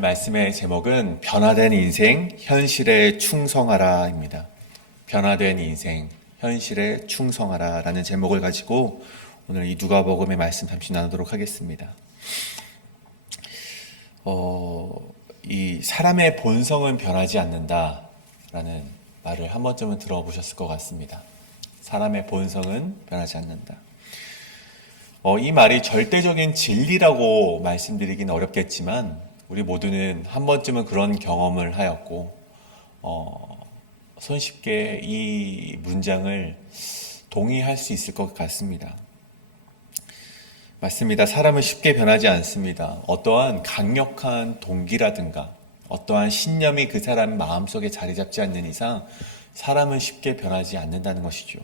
오늘 말씀의 제목은 변화된 인생, 현실에 충성하라입니다. 변화된 인생, 현실에 충성하라라는 제목을 가지고 오늘 이 누가복음의 말씀 잠시 나누도록 하겠습니다. 이 사람의 본성은 변하지 않는다라는 말을 한 번쯤은 들어보셨을 것 같습니다. 사람의 본성은 변하지 않는다. 이 말이 절대적인 진리라고 말씀드리기는 어렵겠지만 우리 모두는 한 번쯤은 그런 경험을 하였고 손쉽게 이 문장을 동의할 수 있을 것 같습니다. 맞습니다. 사람은 쉽게 변하지 않습니다. 어떠한 강력한 동기라든가 어떠한 신념이 그 사람 마음속에 자리 잡지 않는 이상 사람은 쉽게 변하지 않는다는 것이죠.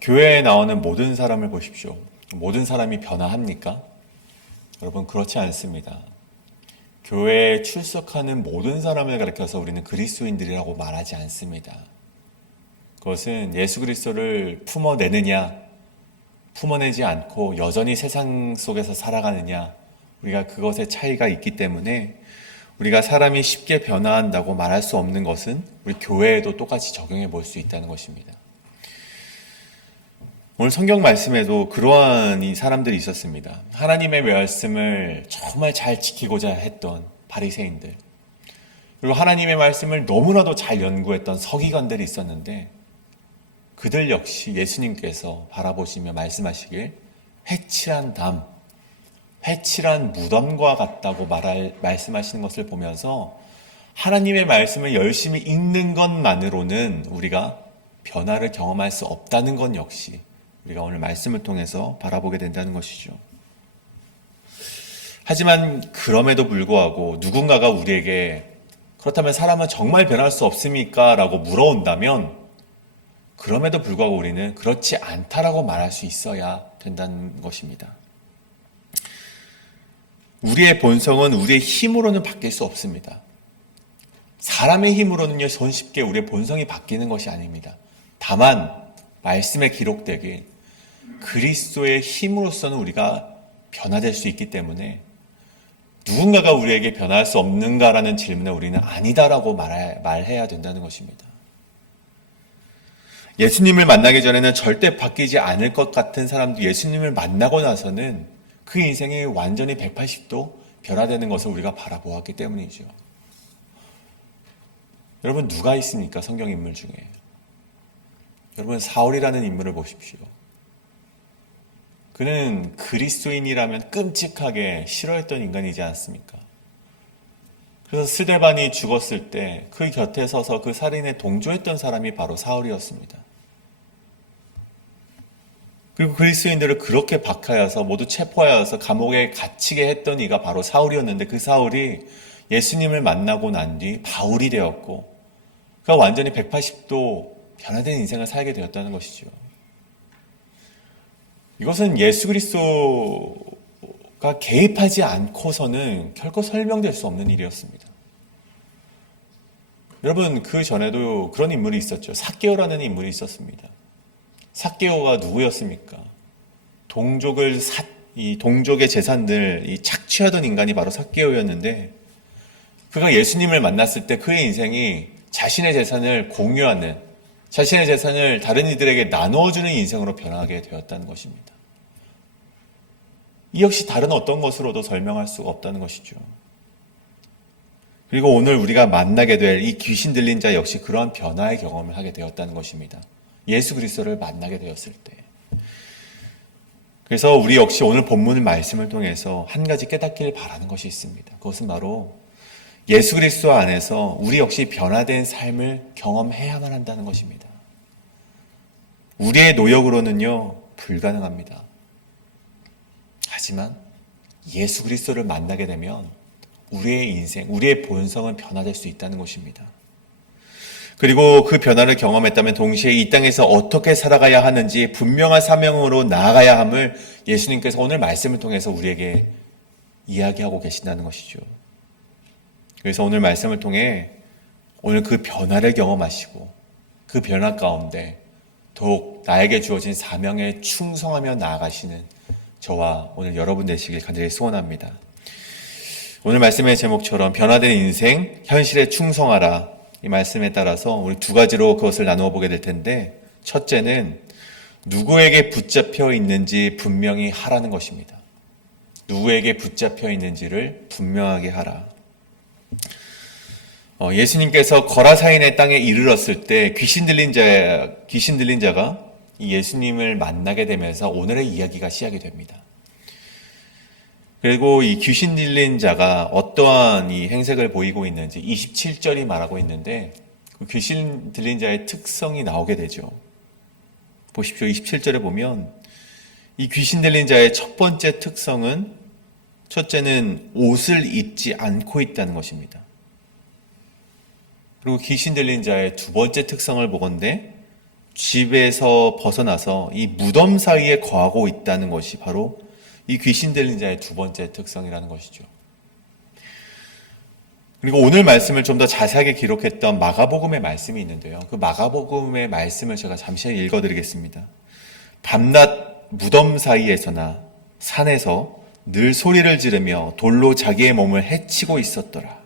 교회에 나오는 모든 사람을 보십시오. 모든 사람이 변화합니까? 여러분, 그렇지 않습니다. 교회에 출석하는 모든 사람을 가리켜서 우리는 그리스도인들이라고 말하지 않습니다. 그것은 예수 그리스도를 품어내느냐, 품어내지 않고 여전히 세상 속에서 살아가느냐, 우리가 그것의 차이가 있기 때문에 우리가 사람이 쉽게 변화한다고 말할 수 없는 것은 우리 교회에도 똑같이 적용해 볼 수 있다는 것입니다. 오늘 성경 말씀에도 그러한 이 사람들이 있었습니다. 하나님의 말씀을 정말 잘 지키고자 했던 바리새인들, 그리고 하나님의 말씀을 너무나도 잘 연구했던 서기관들이 있었는데 그들 역시 예수님께서 바라보시며 말씀하시길 회칠한 담, 회칠한 무덤과 같다고 말씀하시는 것을 보면서 하나님의 말씀을 열심히 읽는 것만으로는 우리가 변화를 경험할 수 없다는 것 역시 우리가 오늘 말씀을 통해서 바라보게 된다는 것이죠. 하지만 그럼에도 불구하고 누군가가 우리에게 그렇다면 사람은 정말 변할 수 없습니까? 라고 물어온다면 그럼에도 불구하고 우리는 그렇지 않다라고 말할 수 있어야 된다는 것입니다. 우리의 본성은 우리의 힘으로는 바뀔 수 없습니다. 사람의 힘으로는요, 손쉽게 우리의 본성이 바뀌는 것이 아닙니다. 다만 말씀에 기록되길 그리스도의 힘으로서는 우리가 변화될 수 있기 때문에 누군가가 우리에게 변화할 수 없는가라는 질문에 우리는 아니다라고 말해야 된다는 것입니다. 예수님을 만나기 전에는 절대 바뀌지 않을 것 같은 사람도 예수님을 만나고 나서는 그 인생이 완전히 180도 변화되는 것을 우리가 바라보았기 때문이죠. 여러분, 누가 있습니까? 성경 인물 중에. 여러분, 사울이라는 인물을 보십시오. 그는 그리스도인이라면 끔찍하게 싫어했던 인간이지 않습니까? 그래서 스데반이 죽었을 때 그 곁에 서서 그 살인에 동조했던 사람이 바로 사울이었습니다. 그리고 그리스도인들을 그렇게 박하여서 모두 체포하여서 감옥에 갇히게 했던 이가 바로 사울이었는데 그 사울이 예수님을 만나고 난 뒤 바울이 되었고 그가 완전히 180도 변화된 인생을 살게 되었다는 것이죠. 이것은 예수 그리스도가 개입하지 않고서는 결코 설명될 수 없는 일이었습니다. 여러분, 그 전에도 그런 인물이 있었죠. 삭개오라는 인물이 있었습니다. 삭개오가 누구였습니까? 이 동족의 재산들 착취하던 인간이 바로 삭개오였는데 그가 예수님을 만났을 때 그의 인생이 자신의 재산을 공유하는, 자신의 재산을 다른 이들에게 나누어주는 인생으로 변하게 되었다는 것입니다. 이 역시 다른 어떤 것으로도 설명할 수가 없다는 것이죠. 그리고 오늘 우리가 만나게 될 이 귀신 들린 자 역시 그러한 변화의 경험을 하게 되었다는 것입니다. 예수 그리스도를 만나게 되었을 때. 그래서 우리 역시 오늘 본문 말씀을 통해서 한 가지 깨닫기를 바라는 것이 있습니다. 그것은 바로 예수 그리스도 안에서 우리 역시 변화된 삶을 경험해야만 한다는 것입니다. 우리의 노력으로는요, 불가능합니다. 하지만 예수 그리스도를 만나게 되면 우리의 인생, 우리의 본성은 변화될 수 있다는 것입니다. 그리고 그 변화를 경험했다면 동시에 이 땅에서 어떻게 살아가야 하는지 분명한 사명으로 나아가야 함을 예수님께서 오늘 말씀을 통해서 우리에게 이야기하고 계신다는 것이죠. 그래서 오늘 말씀을 통해 오늘 그 변화를 경험하시고 그 변화 가운데 더욱 나에게 주어진 사명에 충성하며 나아가시는 저와 오늘 여러분 되시길 간절히 소원합니다. 오늘 말씀의 제목처럼 변화된 인생, 현실에 충성하라. 이 말씀에 따라서 우리 두 가지로 그것을 나누어 보게 될 텐데, 첫째는 누구에게 붙잡혀 있는지 분명히 하라는 것입니다. 누구에게 붙잡혀 있는지를 분명하게 하라. 예수님께서 거라사인의 땅에 이르렀을 때 귀신 들린 자가 이 예수님을 만나게 되면서 오늘의 이야기가 시작이 됩니다. 그리고 이 귀신 들린 자가 어떠한 이 행색을 보이고 있는지 27절이 말하고 있는데, 그 귀신 들린 자의 특성이 나오게 되죠. 보십시오. 27절에 보면 이 귀신 들린 자의 첫 번째 특성은, 첫째는 옷을 입지 않고 있다는 것입니다. 그리고 귀신 들린 자의 두 번째 특성을 보건대 집에서 벗어나서 이 무덤 사이에 거하고 있다는 것이 바로 이 귀신 들린 자의 두 번째 특성이라는 것이죠. 그리고 오늘 말씀을 좀 더 자세하게 기록했던 마가복음의 말씀이 있는데요. 그 마가복음의 말씀을 제가 잠시 읽어드리겠습니다. 밤낮 무덤 사이에서나 산에서 늘 소리를 지르며 돌로 자기의 몸을 해치고 있었더라.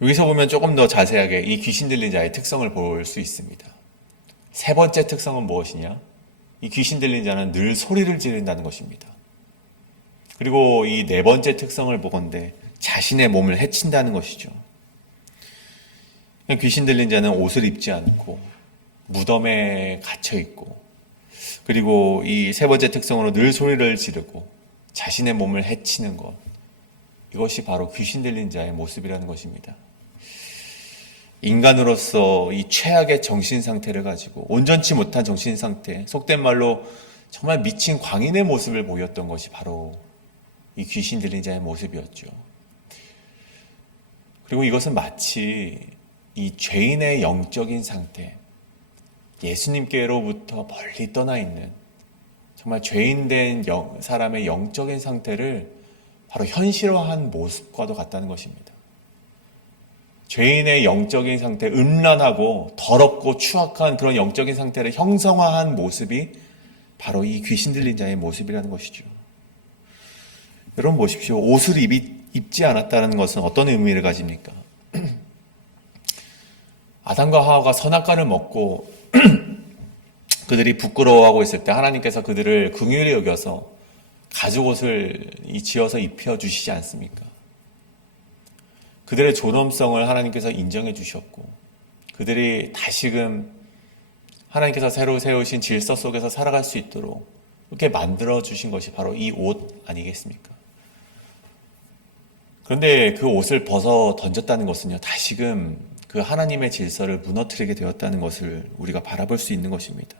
여기서 보면 조금 더 자세하게 이 귀신 들린 자의 특성을 볼 수 있습니다. 세 번째 특성은 무엇이냐? 이 귀신 들린 자는 늘 소리를 지른다는 것입니다. 그리고 이 네 번째 특성을 보건대 자신의 몸을 해친다는 것이죠. 귀신 들린 자는 옷을 입지 않고 무덤에 갇혀 있고, 그리고 이 세 번째 특성으로 늘 소리를 지르고 자신의 몸을 해치는 것, 이것이 바로 귀신 들린 자의 모습이라는 것입니다. 인간으로서 이 최악의 정신 상태를 가지고 온전치 못한 정신 상태, 속된 말로 정말 미친 광인의 모습을 보였던 것이 바로 이 귀신 들린 자의 모습이었죠. 그리고 이것은 마치 이 죄인의 영적인 상태, 예수님께로부터 멀리 떠나 있는 정말 죄인된 사람의 영적인 상태를 바로 현실화한 모습과도 같다는 것입니다. 죄인의 영적인 상태, 음란하고 더럽고 추악한 그런 영적인 상태를 형성화한 모습이 바로 이 귀신 들린 자의 모습이라는 것이죠. 여러분 보십시오. 옷을 입지 않았다는 것은 어떤 의미를 가집니까? 아담과 하와가 선악과를 먹고 그들이 부끄러워하고 있을 때 하나님께서 그들을 긍휼히 여겨서 가죽옷을 지어서 입혀주시지 않습니까? 그들의 존엄성을 하나님께서 인정해 주셨고, 그들이 다시금 하나님께서 새로 세우신 질서 속에서 살아갈 수 있도록 이렇게 만들어 주신 것이 바로 이 옷 아니겠습니까? 그런데 그 옷을 벗어 던졌다는 것은요, 다시금 그 하나님의 질서를 무너뜨리게 되었다는 것을 우리가 바라볼 수 있는 것입니다.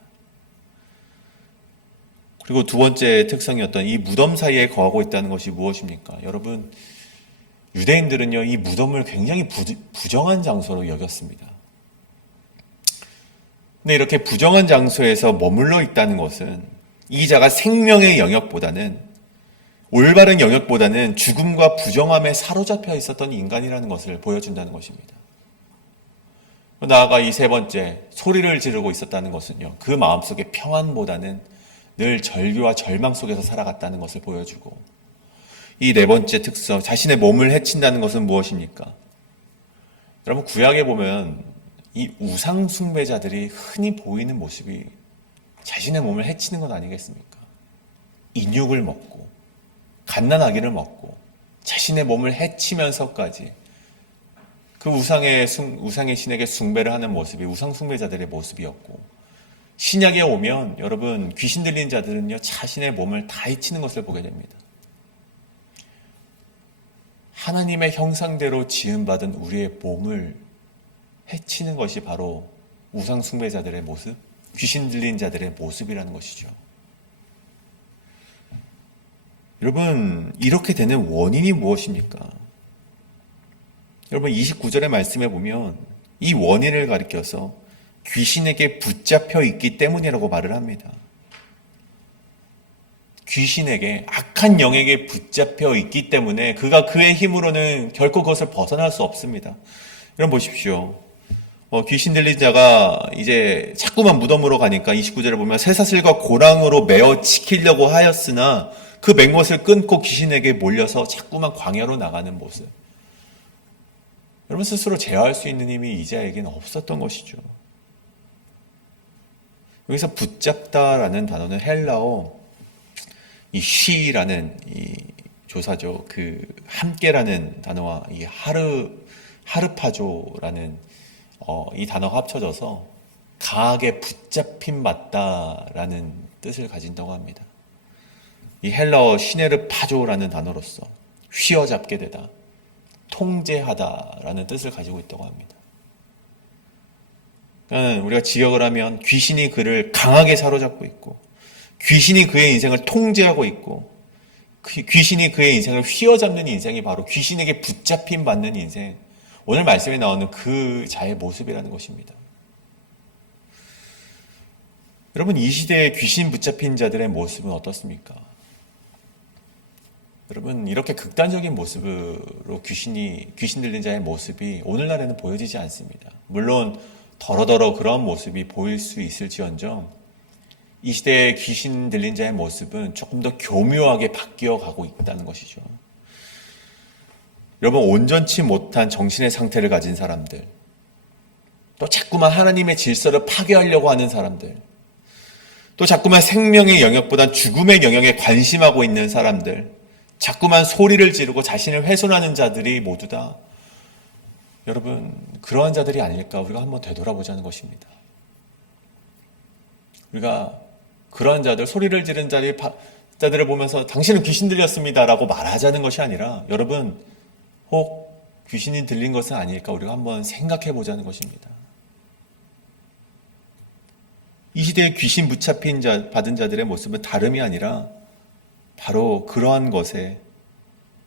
그리고 두 번째 특성이었던 이 무덤 사이에 거하고 있다는 것이 무엇입니까? 여러분, 유대인들은요, 이 무덤을 굉장히 부정한 장소로 여겼습니다. 근데 이렇게 부정한 장소에서 머물러 있다는 것은 이 자가 생명의 영역보다는, 올바른 영역보다는 죽음과 부정함에 사로잡혀 있었던 인간이라는 것을 보여준다는 것입니다. 나아가 이 세 번째, 소리를 지르고 있었다는 것은요, 그 마음속에 평안보다는 늘 절규와 절망 속에서 살아갔다는 것을 보여주고, 이 네 번째 특성, 자신의 몸을 해친다는 것은 무엇입니까? 여러분, 구약에 보면 이 우상 숭배자들이 흔히 보이는 모습이 자신의 몸을 해치는 것 아니겠습니까? 인육을 먹고 갓난아기를 먹고 자신의 몸을 해치면서까지 그 우상의 신에게 숭배를 하는 모습이 우상 숭배자들의 모습이었고, 신약에 오면 여러분, 귀신 들린 자들은요, 자신의 몸을 다 해치는 것을 보게 됩니다. 하나님의 형상대로 지음받은 우리의 몸을 해치는 것이 바로 우상 숭배자들의 모습, 귀신 들린 자들의 모습이라는 것이죠. 여러분, 이렇게 되는 원인이 무엇입니까? 여러분, 29절의 말씀에 보면 이 원인을 가리켜서 귀신에게 붙잡혀 있기 때문이라고 말을 합니다. 귀신에게, 악한 영에게 붙잡혀 있기 때문에 그가 그의 힘으로는 결코 그것을 벗어날 수 없습니다. 여러분 보십시오. 귀신 들린 자가 이제 자꾸만 무덤으로 가니까 29절에 보면 쇠사슬과 고랑으로 메어 지키려고 하였으나 그 맹못을 끊고 귀신에게 몰려서 자꾸만 광야로 나가는 모습. 여러분 스스로 제어할 수 있는 힘이 이자야에게는 없었던 것이죠. 여기서 붙잡다라는 단어는 헬라어 이 쉬라는 이 조사죠. 그 함께라는 단어와 이 하르파조라는 이 단어가 합쳐져서 강하게 붙잡힘 받다라는 뜻을 가진다고 합니다. 이 헬라어 시네르파조라는 단어로서 휘어잡게 되다, 통제하다라는 뜻을 가지고 있다고 합니다. 그러니까 우리가 직역을 하면 귀신이 그를 강하게 사로잡고 있고, 귀신이 그의 인생을 통제하고 있고, 귀신이 그의 인생을 휘어잡는 인생이 바로 귀신에게 붙잡힘 받는 인생, 오늘 말씀에 나오는 그 자의 모습이라는 것입니다. 여러분, 이 시대의 귀신 붙잡힌 자들의 모습은 어떻습니까? 여러분, 이렇게 극단적인 모습으로 귀신 들린 자의 모습이 오늘날에는 보여지지 않습니다. 물론 더러더러 그런 모습이 보일 수 있을지언정 이 시대의 귀신 들린 자의 모습은 조금 더 교묘하게 바뀌어 가고 있다는 것이죠. 여러분, 온전치 못한 정신의 상태를 가진 사람들, 또 자꾸만 하나님의 질서를 파괴하려고 하는 사람들, 또 자꾸만 생명의 영역보다 죽음의 영역에 관심하고 있는 사람들, 자꾸만 소리를 지르고 자신을 훼손하는 자들이 모두 다 여러분 그러한 자들이 아닐까 우리가 한번 되돌아보자는 것입니다. 우리가 그러한 자들, 소리를 지르는 자들을 보면서 당신은 귀신 들렸습니다라고 말하자는 것이 아니라 여러분 혹 귀신이 들린 것은 아닐까 우리가 한번 생각해 보자는 것입니다. 이 시대에 귀신 붙잡힌 받은 자들의 모습은 다름이 아니라 바로 그러한 것에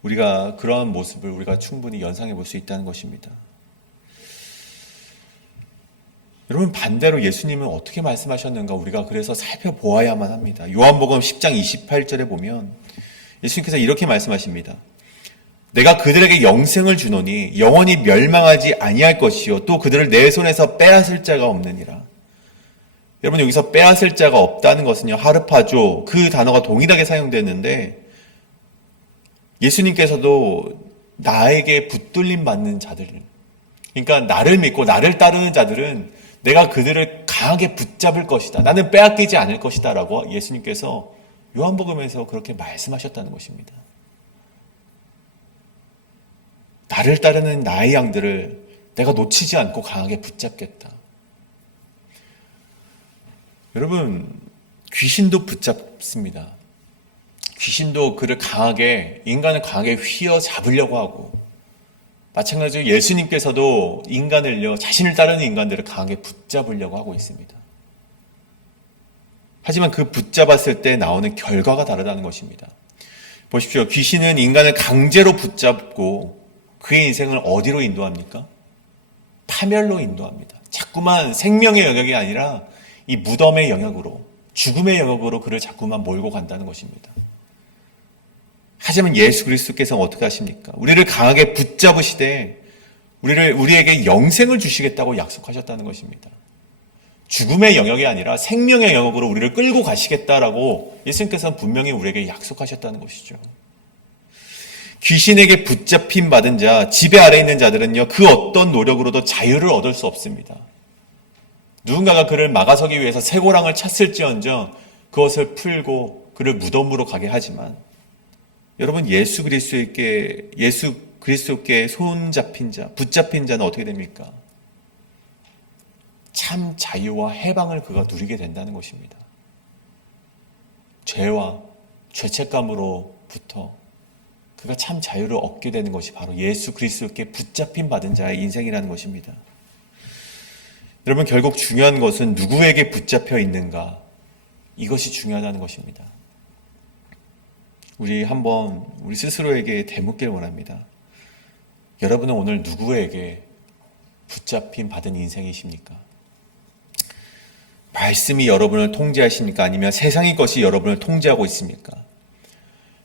그러한 모습을 우리가 충분히 연상해 볼 수 있다는 것입니다. 여러분, 반대로 예수님은 어떻게 말씀하셨는가 우리가 그래서 살펴보아야만 합니다. 요한복음 10장 28절에 보면 예수님께서 이렇게 말씀하십니다. 내가 그들에게 영생을 주노니 영원히 멸망하지 아니할 것이요 또 그들을 내 손에서 빼앗을 자가 없느니라. 여러분, 여기서 빼앗을 자가 없다는 것은요, 하르파조, 그 단어가 동일하게 사용됐는데 예수님께서도 나에게 붙들림 받는 자들, 그러니까 나를 믿고 나를 따르는 자들은 내가 그들을 강하게 붙잡을 것이다, 나는 빼앗기지 않을 것이다 라고 예수님께서 요한복음에서 그렇게 말씀하셨다는 것입니다. 나를 따르는 나의 양들을 내가 놓치지 않고 강하게 붙잡겠다. 여러분, 귀신도 붙잡습니다. 귀신도 인간을 강하게 휘어잡으려고 하고, 마찬가지로 예수님께서도 자신을 따르는 인간들을 강하게 붙잡으려고 하고 있습니다. 하지만 그 붙잡았을 때 나오는 결과가 다르다는 것입니다. 보십시오. 귀신은 인간을 강제로 붙잡고 그의 인생을 어디로 인도합니까? 파멸로 인도합니다. 자꾸만 생명의 영역이 아니라 이 무덤의 영역으로, 죽음의 영역으로 그를 자꾸만 몰고 간다는 것입니다. 하지만 예수 그리스도께서는 어떻게 하십니까? 우리를 강하게 붙잡으시되 우리에게 영생을 주시겠다고 약속하셨다는 것입니다. 죽음의 영역이 아니라 생명의 영역으로 우리를 끌고 가시겠다라고 예수님께서는 분명히 우리에게 약속하셨다는 것이죠. 귀신에게 붙잡힘 받은 자, 지배 아래 있는 자들은요, 그 어떤 노력으로도 자유를 얻을 수 없습니다. 누군가가 그를 막아서기 위해서 쇠고랑을 찼을지언정 그것을 풀고 그를 무덤으로 가게 하지만, 여러분, 예수 그리스도께 손잡힌 자, 붙잡힌 자는 어떻게 됩니까? 참 자유와 해방을 그가 누리게 된다는 것입니다. 죄와 죄책감으로부터 그가 참 자유를 얻게 되는 것이 바로 예수 그리스도께 붙잡힌 받은 자의 인생이라는 것입니다. 여러분, 결국 중요한 것은 누구에게 붙잡혀 있는가, 이것이 중요하다는 것입니다. 우리 스스로에게 되묻길 원합니다. 여러분은 오늘 누구에게 붙잡힘 받은 인생이십니까? 말씀이 여러분을 통제하십니까? 아니면 세상의 것이 여러분을 통제하고 있습니까?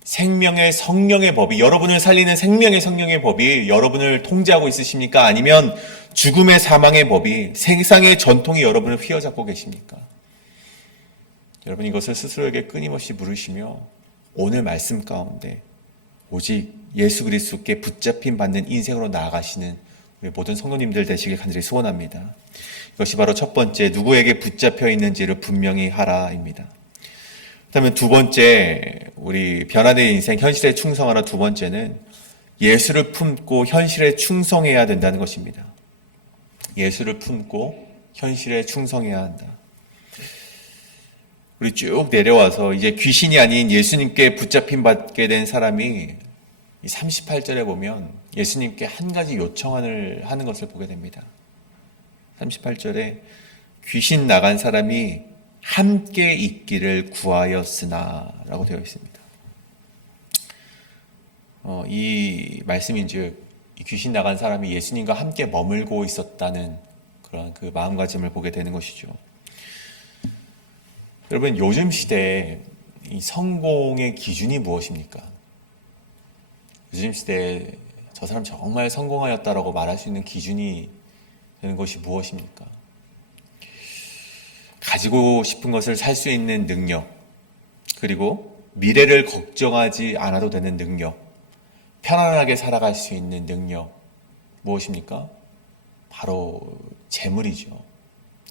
생명의 성령의 법이, 여러분을 살리는 생명의 성령의 법이 여러분을 통제하고 있으십니까? 아니면 죽음의 사망의 법이, 세상의 전통이 여러분을 휘어잡고 계십니까? 여러분, 이것을 스스로에게 끊임없이 물으시며 오늘 말씀 가운데 오직 예수 그리스도께 붙잡힘 받는 인생으로 나아가시는 우리 모든 성도님들 되시길 간절히 소원합니다. 이것이 바로 첫 번째, 누구에게 붙잡혀 있는지를 분명히 하라입니다. 그다음에 두 번째, 우리 변화된 인생 현실에 충성하라. 두 번째는 예수를 품고 현실에 충성해야 된다는 것입니다. 예수를 품고 현실에 충성해야 한다. 우리 쭉 내려와서 이제 귀신이 아닌 예수님께 붙잡힘 받게 된 사람이 38절에 보면 예수님께 한 가지 요청을 하는 것을 보게 됩니다. 38절에 귀신 나간 사람이 함께 있기를 구하였으나 라고 되어 있습니다. 이 말씀인즉 귀신 나간 사람이 예수님과 함께 머물고 있었다는 그런 그 마음가짐을 보게 되는 것이죠. 여러분, 요즘 시대에 이 성공의 기준이 무엇입니까? 요즘 시대에 저 사람 정말 성공하였다라고 말할 수 있는 기준이 되는 것이 무엇입니까? 가지고 싶은 것을 살 수 있는 능력, 그리고 미래를 걱정하지 않아도 되는 능력, 편안하게 살아갈 수 있는 능력, 무엇입니까? 바로 재물이죠.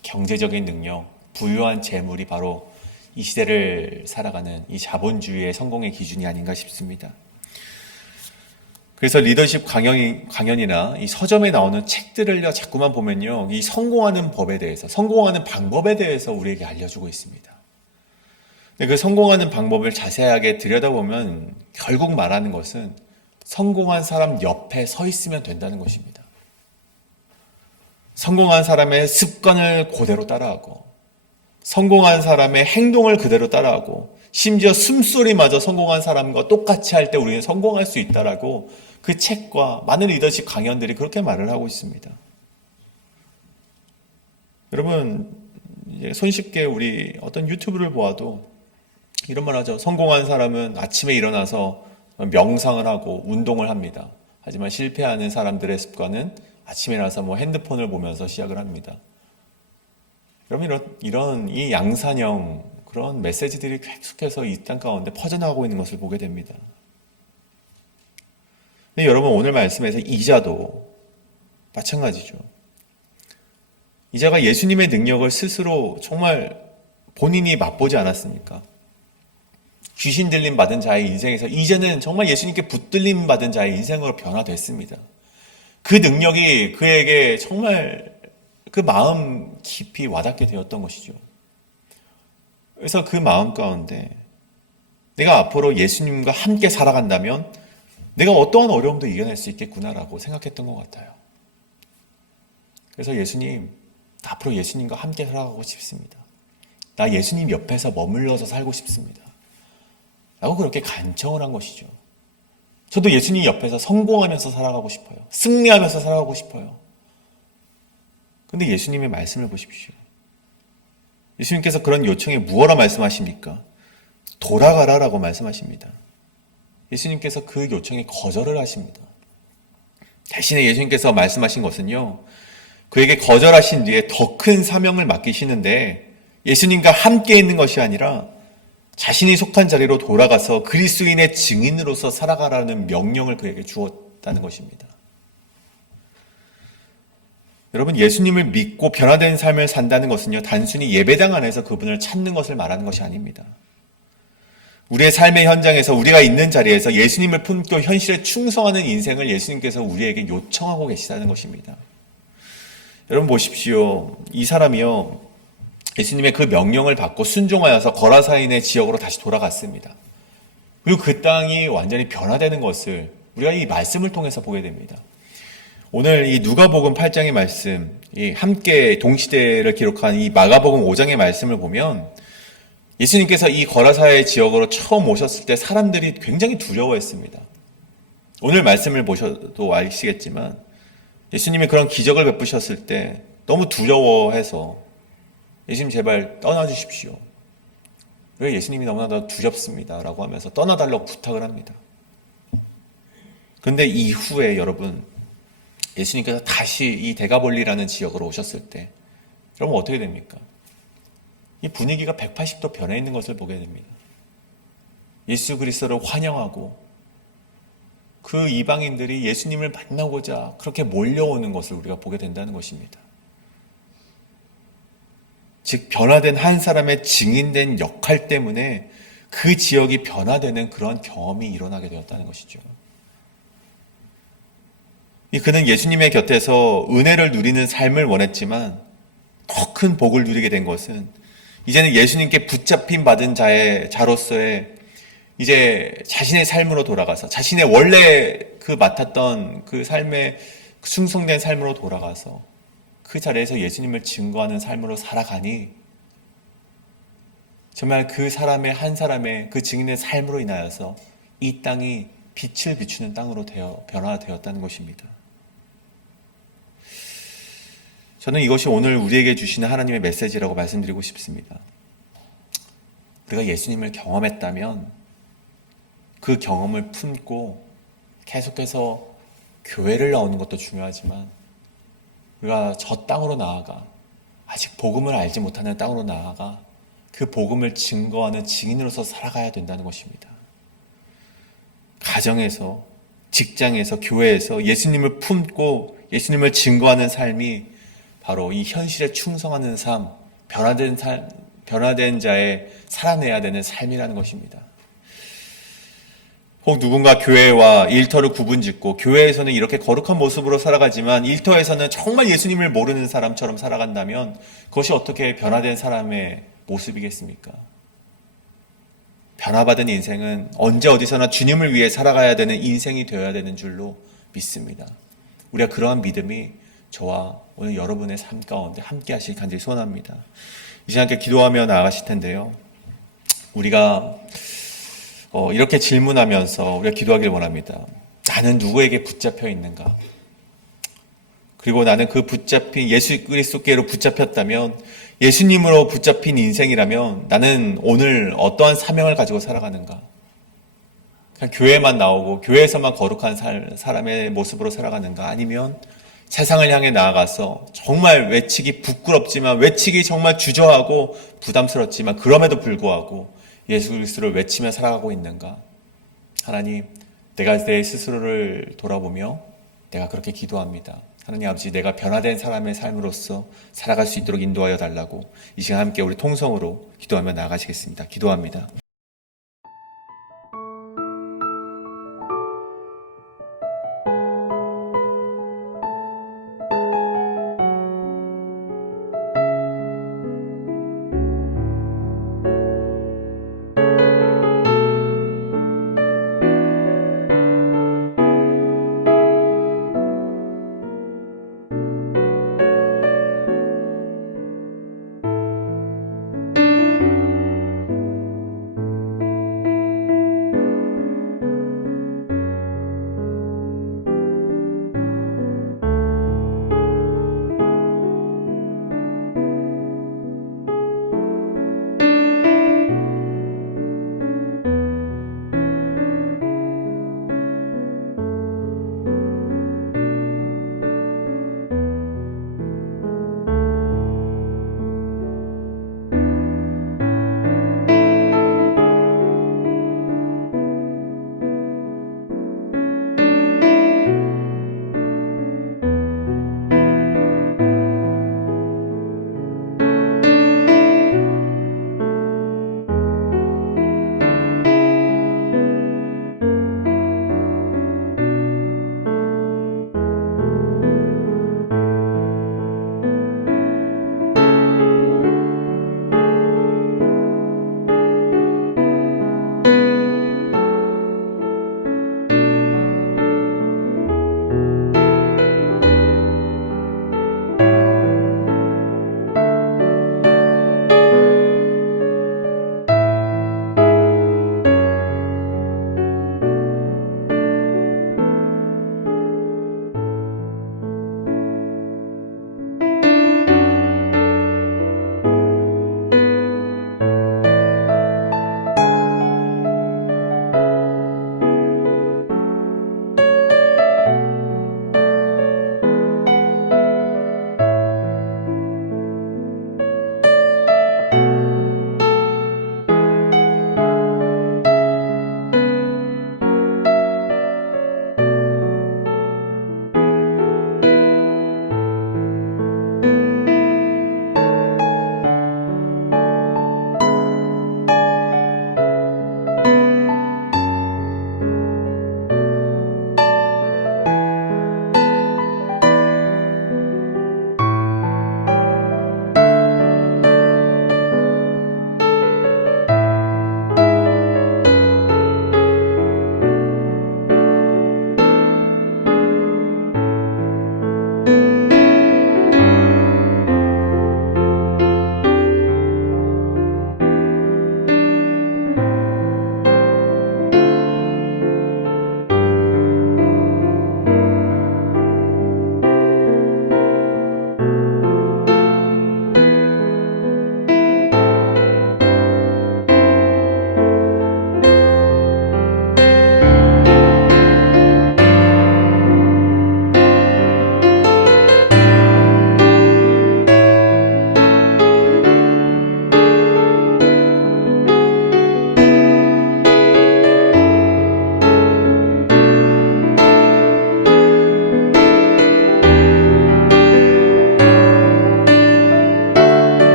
경제적인 능력, 부유한 재물이 바로 이 시대를 살아가는 이 자본주의의 성공의 기준이 아닌가 싶습니다. 그래서 리더십 강연이나 이 서점에 나오는 책들을 자꾸만 보면요, 이 성공하는 법에 대해서, 성공하는 방법에 대해서 우리에게 알려주고 있습니다. 근데 그 성공하는 방법을 자세하게 들여다보면 결국 말하는 것은 성공한 사람 옆에 서 있으면 된다는 것입니다. 성공한 사람의 습관을 그대로 따라하고, 성공한 사람의 행동을 그대로 따라하고, 심지어 숨소리마저 성공한 사람과 똑같이 할 때 우리는 성공할 수 있다라고 그 책과 많은 리더십 강연들이 그렇게 말을 하고 있습니다. 여러분, 손쉽게 우리 어떤 유튜브를 보아도 이런 말 하죠. 성공한 사람은 아침에 일어나서 명상을 하고 운동을 합니다. 하지만 실패하는 사람들의 습관은 아침에 일어나서 핸드폰을 보면서 시작을 합니다. 여러분, 이런 이 양산형 그런 메시지들이 계속해서 이 땅 가운데 퍼져나가고 있는 것을 보게 됩니다. 근데 여러분, 오늘 말씀에서 이자도 마찬가지죠. 이자가 예수님의 능력을 스스로 정말 본인이 맛보지 않았습니까? 귀신 들림 받은 자의 인생에서 이제는 정말 예수님께 붙들림 받은 자의 인생으로 변화됐습니다. 그 능력이 그에게 정말 그 마음 깊이 와닿게 되었던 것이죠. 그래서 그 마음 가운데 내가 앞으로 예수님과 함께 살아간다면 내가 어떠한 어려움도 이겨낼 수 있겠구나라고 생각했던 것 같아요. 그래서 예수님, 나 앞으로 예수님과 함께 살아가고 싶습니다. 나 예수님 옆에서 머물러서 살고 싶습니다. 라고 그렇게 간청을 한 것이죠. 저도 예수님 옆에서 성공하면서 살아가고 싶어요. 승리하면서 살아가고 싶어요. 근데 예수님의 말씀을 보십시오. 예수님께서 그런 요청에 무엇라 말씀하십니까? 돌아가라라고 말씀하십니다. 예수님께서 그 요청에 거절을 하십니다. 대신에 예수님께서 말씀하신 것은요, 그에게 거절하신 뒤에 더 큰 사명을 맡기시는데 예수님과 함께 있는 것이 아니라 자신이 속한 자리로 돌아가서 그리스도인의 증인으로서 살아가라는 명령을 그에게 주었다는 것입니다. 여러분, 예수님을 믿고 변화된 삶을 산다는 것은요, 단순히 예배당 안에서 그분을 찾는 것을 말하는 것이 아닙니다. 우리의 삶의 현장에서 우리가 있는 자리에서 예수님을 품고 현실에 충성하는 인생을 예수님께서 우리에게 요청하고 계시다는 것입니다. 여러분 보십시오. 이 사람이요, 예수님의 그 명령을 받고 순종하여서 거라사인의 지역으로 다시 돌아갔습니다. 그리고 그 땅이 완전히 변화되는 것을 우리가 이 말씀을 통해서 보게 됩니다. 오늘 이 누가복음 8장의 말씀, 이 함께 동시대를 기록한 이 마가복음 5장의 말씀을 보면 예수님께서 이 거라사의 지역으로 처음 오셨을 때 사람들이 굉장히 두려워했습니다. 오늘 말씀을 보셔도 아시겠지만 예수님이 그런 기적을 베푸셨을 때 너무 두려워해서 예수님 제발 떠나주십시오. 왜 예수님이 너무나 두렵습니다. 라고 하면서 떠나달라고 부탁을 합니다. 그런데 이후에 여러분, 예수님께서 다시 이 데가볼리라는 지역으로 오셨을 때 여러분 어떻게 됩니까? 이 분위기가 180도 변해 있는 것을 보게 됩니다. 예수 그리스도를 환영하고 그 이방인들이 예수님을 만나고자 그렇게 몰려오는 것을 우리가 보게 된다는 것입니다. 즉 변화된 한 사람의 증인된 역할 때문에 그 지역이 변화되는 그런 경험이 일어나게 되었다는 것이죠. 그는 예수님의 곁에서 은혜를 누리는 삶을 원했지만 더 큰 복을 누리게 된 것은 이제는 예수님께 붙잡힌 받은 자로서의 이제 자신의 삶으로 돌아가서 자신의 원래 그 맡았던 그 삶의 충성된 삶으로 돌아가서 그 자리에서 예수님을 증거하는 삶으로 살아가니 정말 그 사람의 한 사람의 그 증인의 삶으로 인하여서 이 땅이 빛을 비추는 땅으로 변화되었다는 것입니다. 저는 이것이 오늘 우리에게 주시는 하나님의 메시지라고 말씀드리고 싶습니다. 우리가 예수님을 경험했다면 그 경험을 품고 계속해서 교회를 나오는 것도 중요하지만 우리가 저 땅으로 나아가 아직 복음을 알지 못하는 땅으로 나아가 그 복음을 증거하는 증인으로서 살아가야 된다는 것입니다. 가정에서, 직장에서, 교회에서 예수님을 품고 예수님을 증거하는 삶이 바로 이 현실에 충성하는 삶, 변화된 자의 살아내야 되는 삶이라는 것입니다. 혹 누군가 교회와 일터를 구분짓고 교회에서는 이렇게 거룩한 모습으로 살아가지만 일터에서는 정말 예수님을 모르는 사람처럼 살아간다면 그것이 어떻게 변화된 사람의 모습이겠습니까? 변화받은 인생은 언제 어디서나 주님을 위해 살아가야 되는 인생이 되어야 되는 줄로 믿습니다. 우리가 그러한 믿음이 저와 오늘 여러분의 삶 가운데 함께 하실 간절히 소원합니다. 이 시간에 기도하며 나아가실 텐데요. 우리가 이렇게 질문하면서 우리가 기도하길 원합니다. 나는 누구에게 붙잡혀 있는가? 그리고 나는 그 붙잡힌 예수 그리스도께로 붙잡혔다면 예수님으로 붙잡힌 인생이라면 나는 오늘 어떠한 사명을 가지고 살아가는가? 그냥 교회만 나오고 교회에서만 거룩한 사람의 모습으로 살아가는가? 아니면 세상을 향해 나아가서 정말 외치기 부끄럽지만 외치기 정말 주저하고 부담스럽지만 그럼에도 불구하고 예수 그리스도를 외치며 살아가고 있는가? 하나님, 내가 내 스스로를 돌아보며 내가 그렇게 기도합니다. 하나님 아버지, 내가 변화된 사람의 삶으로서 살아갈 수 있도록 인도하여 달라고 이 시간 함께 우리 통성으로 기도하며 나아가시겠습니다. 기도합니다.